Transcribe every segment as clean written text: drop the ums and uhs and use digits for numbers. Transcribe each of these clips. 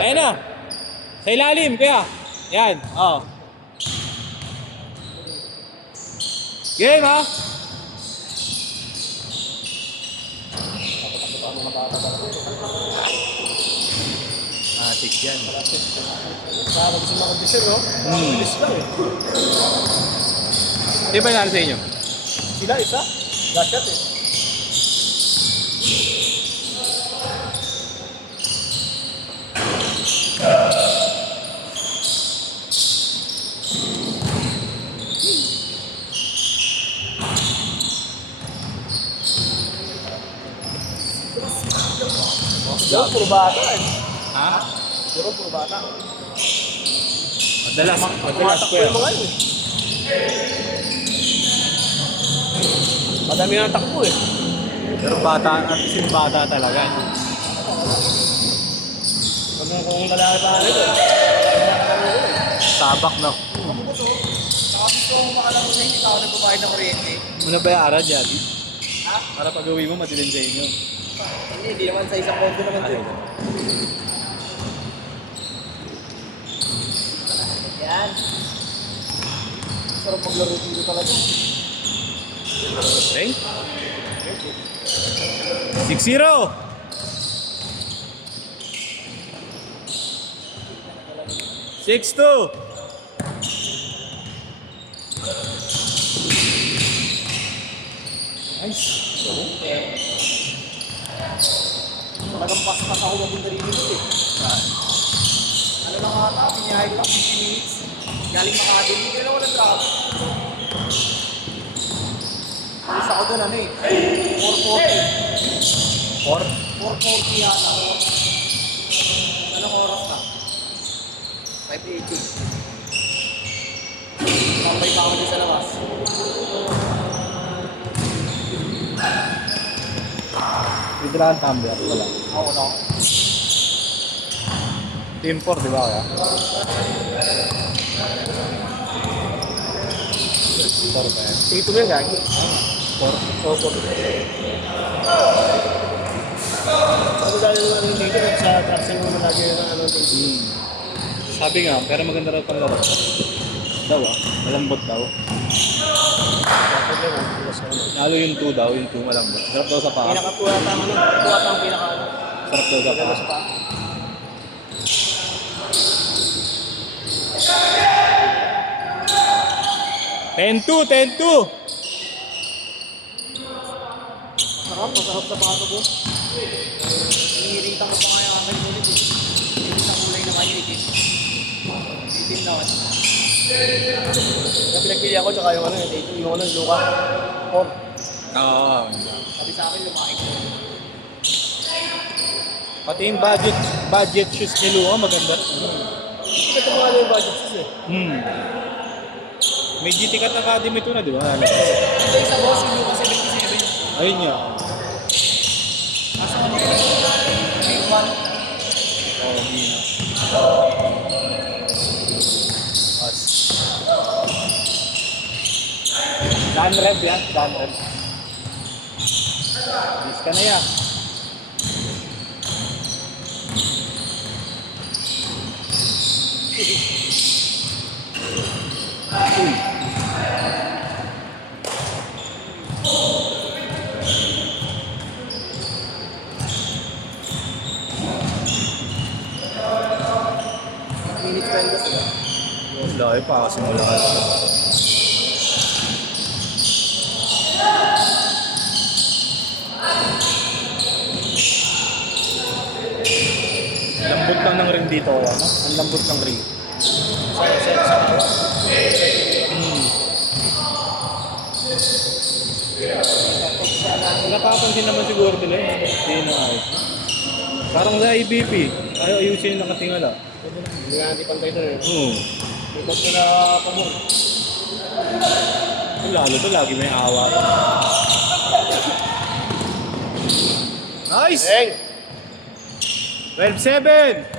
Ayan na. Sa ilalim, kaya. Yan, oh. Game, ha? Atik yan. Para gusto makondisyon, no? Bilis lang eh. Di ba nanalo sa inyo? Sila isa. Last shot eh. Pero puro bata eh. Ha? Pero puro bata. Madalas Tumatakbo ko yan. yung mga yun eh. Madami nga takbo eh. Pero bata, at sin bata talaga. Kung lalaki pa nito eh. Sabak na. Saka gusto ko makalam ko sa inyo, ako nagbabayad ng kuryente. Muna ba yung aral, Jadi? Ha? Para pag-uwi mo, madilim sa inyo. Hindi naman sa isang kondo naman yun. Yan. Sarap maglaro dito talaga. Okay? 6-0! 6-2! Nice! Talagang pas-pas ako maging 3 minutes eh. Ano lang ata, pinihay ko lang 50 minutes. Galing Makati, hindi ka lang walang traffic. Alis ako doon ano eh, 4:40. 4:40 yata ako. Anong oras na? 5:80. Tambay pa ako din sa labas. Dito lang ang tumbler, wala. Ako na. Team 4, di ba kaya? 4 ba yan? Dito mo yung gagi. 4? Opo. Ano dahil naman yung dito, sa traction mo naman lagi yung ano dito. Sabi nga, pero maganda raw pang laro. Daw malambot daw. Problema, bilas ako. Lalo yung 2 daw, yung 2 malambot. Sarap daw sa paa. Pinakapuha tama nun. Puha tama ang pinaka ano. Sarap daw sa Maganda sa paa. paa. Ten 2, 10-2! Masarap sa bato ko. Hinihiritan ko pa kaya kakay ulit eh. Hindi sa kulay na kanya itim. Itim na wala. Kaya pinagpili ako tsaka yung ano yung ano yung luka. Or, Oo. sabi sa akin lumaking ko. Pati yung budget shoes ni Luka, maganda rin. Hindi ka tumalo yung budget shoes eh. May GT Cat Academy ito na, di ba? Ito isa boss, yung luka 77. Ayun niya. Asa ka nito? Big one. Oo, hindi na. Dan Rev yan, Dan Rev. Bis ka na yan. Uy. Minute friend ko sila. Dahil pa kasi malakas. Lambot lang ng ring dito, ano? Ang lambot ng ring. Sa bawah. Nakapansin naman siguro nila yun. Hindi na ayos. Parang sa IBP, ayaw ayusin yung nakatingala. Hindi nga natin pantay doon eh. Oo. May bag na pamor. Lalo to, lagi may awa. Nice! Eng! 12-7!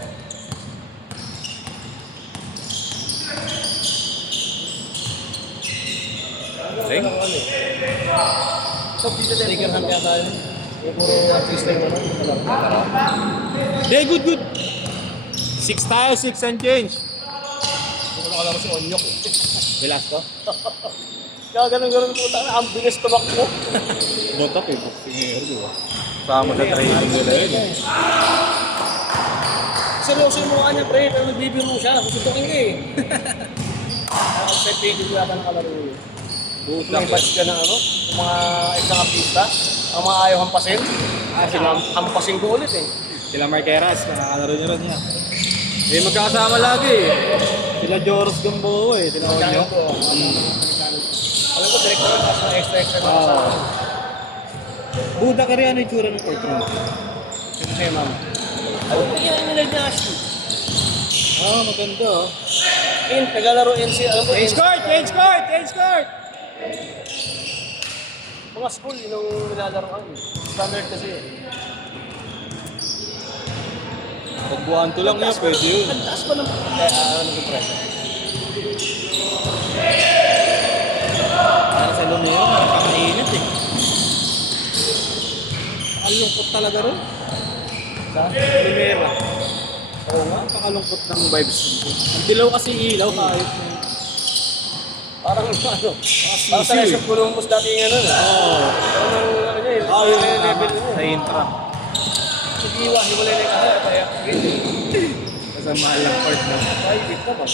Ring? So, dito din. Sticker hunt yata yun. Yung puro artista yung ano. Hindi, good, good. 6 tayo, 6 and change. Hindi ko nakalaro si Onyok eh. Velasco? Kaya ganun-ganun po tayo. Ang bilis tumakbo. Botak eh, boxingero, di ba? Sama sa training nila yun eh. Seryoso yung mukha niya, pre. Pero nagbibiro siya. Susutukin ka eh. Nakapag video ko yata nakalaro yun. May batch ka ng ano, yung mga isang pista, ang mga ayaw hampasin. Hampasin ko ulit eh. Sila Marqueras, nakakalaro niya rin niya. Eh, magkakasama lagi eh. Sila Joros Gamboa eh, sila Onyo. Alam ko, direct naman, tapos na extra na sa Buda ka rin, ano yung tsura ng court room? Siyempre, ma'am. Ano po yan nila niya, Ashley? Ah, maganda oh. Nagalaro NC, alam ko, Change court! Change court! Change court! mga school, yung nilalaroan. Standard kasi eh. Pagbuhan to lang niya, pwede yun. Ang taas pa ng pressure. Para sa Lumeo, nakakainit eh. Nakalungkot talaga rin. Sa? Lumera. Oo nga. Nakakalungkot ng vibes. Ang dilaw kasi ilaw kahit. Parang ano, parang sa Lesson Columbus dati yung ano na. Oo. Parang ano niya, Yung level niya. sa intra. Hindi iwahin mo lang yung kaya, kaya Sa mahal ng court na. ay, bit na ba?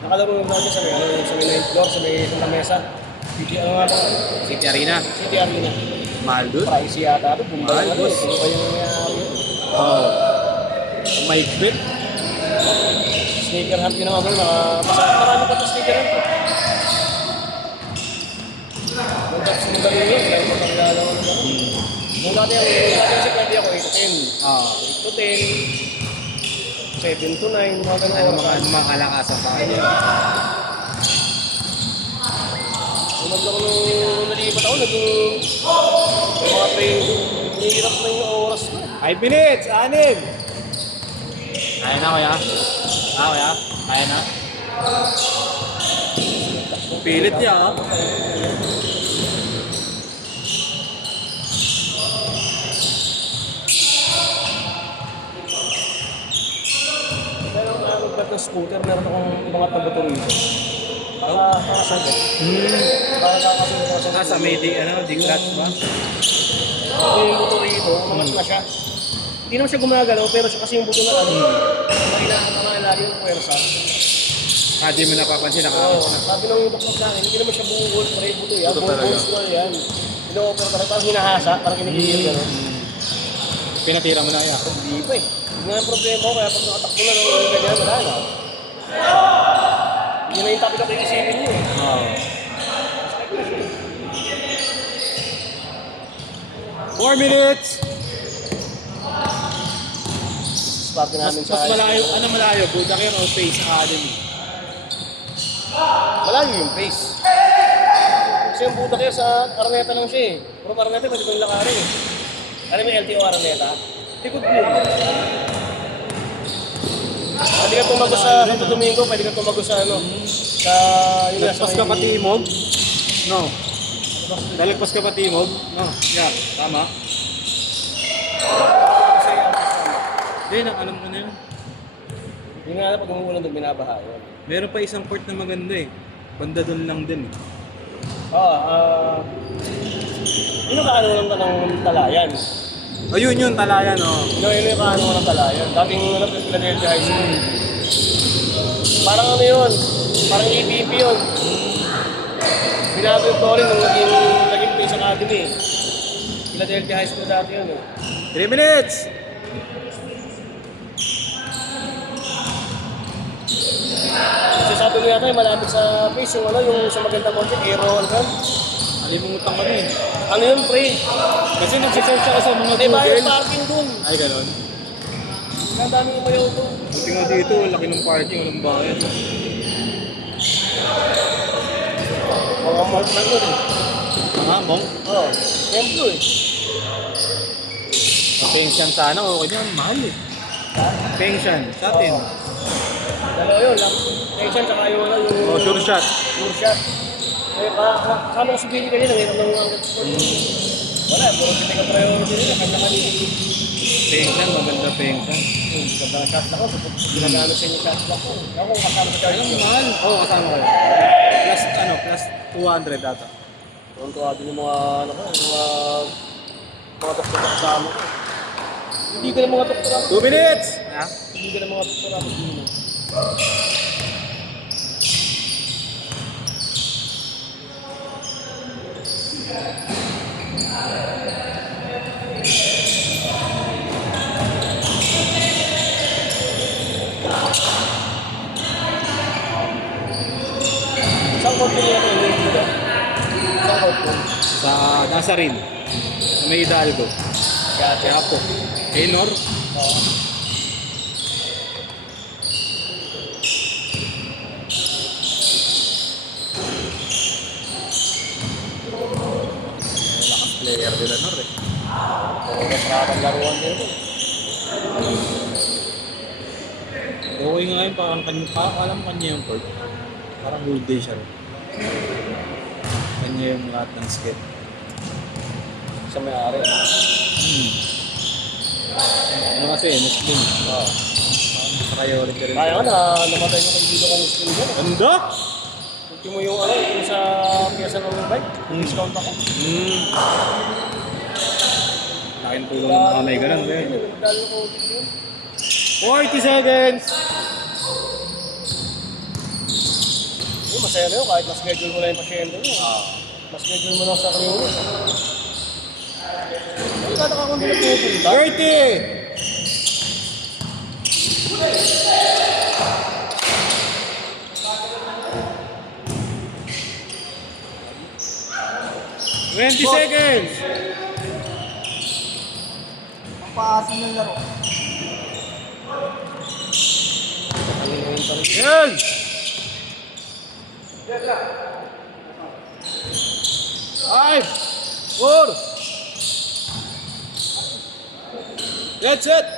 Nakalaro yung mga sa may, ano, sa may 9th floor, sa may Santa Mesa. City, ano nga ba? City Arena. City Arena. Mahal doon. Pricey yata ito, Bombay Mahal, ano, boss. Bombay yung nangyayari. Oo. May bit. Sneaker hunt din ako, marami pa ito sneaker hunt ko. Nung tapos yung dali yun, kaya mo pang lalawan ko. Nung dati kasi pwede ako 8 to 10. Oo. 8 to 10, 7 to 9, mga ganun. Ano mga kalakasan pa kanya. Nung nung nalipat ako, naging yung mga training, nahihirap na yung oras ko. 5 minutes! 6! Kaya na kuya? Ah, kuya? Kaya na? Pilit niya ah. Pero nagbat ng scooter, meron akong mga tabato rito. Kakasagot. Para kakasunod ko sa Sa may di, ano, di clutch ba? yung motor rito, umangat na siya. Hindi naman siya gumagalaw, pero siya kasi yung buto na ano, kailangan lagi yung puwersa. Ah, di mo napapansin, Oo, nakakas na. sabi ng yung doktor sa akin, hindi naman siya buong gold, pero yung buto yan, Buto buong talaga. gold score yan. Ino-opera talaga, parang hinahasa, parang kinigigil gano'n. Pinatira mo na kaya? Hindi pa eh. Yun nga ang problema ko, kaya pag nakatakbo na ng ganyan, wala na. Yun na yung topic na iisipin niyo eh. Oo. 4 minutes! Start namin sa Mas malayo, ano malayo? Budak yun o Face Academy? malayo yung pace. Kasi yung buta kayo sa Araneta lang siya eh. Puro Araneta, pwede kong lakarin eh. Alam mo yung LTO Araneta? Likod mo. Pwede ka tumagos sa Santo Domingo, pwede ka tumagos sa ano, sa yun nga, Lagpas ka pa Timog? No. Lalagpas ka pa Timog? No. Yeah, tama. Hindi, alam ko na yun. Yun nga na, pag umuulan doon, binabaha yun. Meron pa isang court na maganda eh. Banda doon lang din eh. Yun ang kaano lang ka ng Talayan. Ayun yun, Talayan oh. Yun yung kaano ng Talayan. Dating ano, Philadelphia High School. Parang ano yun, parang EPP yun. Binago yung Torin nung naging Pace Academy. Philadelphia High School dati yun eh. 3 minutes! Sasabi mo yata yung malapit sa Pace, yung ano, yung sa magandang konti, Aero, ano kan? Alimungutan ka na eh. Ano yun, pre? Kasi nagsisearch ako sa mga May bayad Google. parking dun. Ay, ganon. Ang dami yung bayaw dun. Buti nga dito, laki ng parking, walang bayad. Mga month lang yun eh. Ah, Mong? Oo, templo eh. Pension sana, okay yan, mahal eh. Pension, sa atin. Dalawa yun lang. Tension tsaka yung ano, yung... Oh, sure shot. Sure shot. Eh, kasama ko si Billy kanina, ngayon lang ang wala, puro pinag-priority nila, kanya kanina. Pengsan, maganda pengsan. Ganda ng shot ako, ginagamit sa inyo shot ko. Ako kasama sa charge Ang ko. mahal. Oo, kasama ko. Plus, plus 200 data. Tuwan-tuwa din yung mga, ano ko, mga doktor na kasama ko. Hindi ka ng mga doktor ako. 2 minutes! Ha? Hindi ka ng mga doktor ako. Saan court ko nila kayo dito? Saan court ko? Sa nasa rin. Sa may Hidalgo. Kaya po. Enor? Oo. Lakas player din Enor eh. Puro parang laruan din ito. Okay nga yun, parang alam kanya yung court. Parang whole day siya rin. Kanya yung lahat ng skate. Sa may-ari. Ano kasi, Muslim. Oo. Priority rin. Kaya nga na namatay yung kaibigan kong Muslim dyan. Ganda! Ultimo yung ano, yung sa piyasa ng bike, discount ako. Laking tulong ng mga may ganun. Nagdalo ko dito yun. 40 seconds! Yung masaya na yun, kahit na-schedule mo lang yung pasyente mo. Na-schedule mo lang sa klinik. Ang gata ka kung pinagpupunta. 30! 20 seconds! Ang paasin ng laro. Yan! Five! Four! That's it!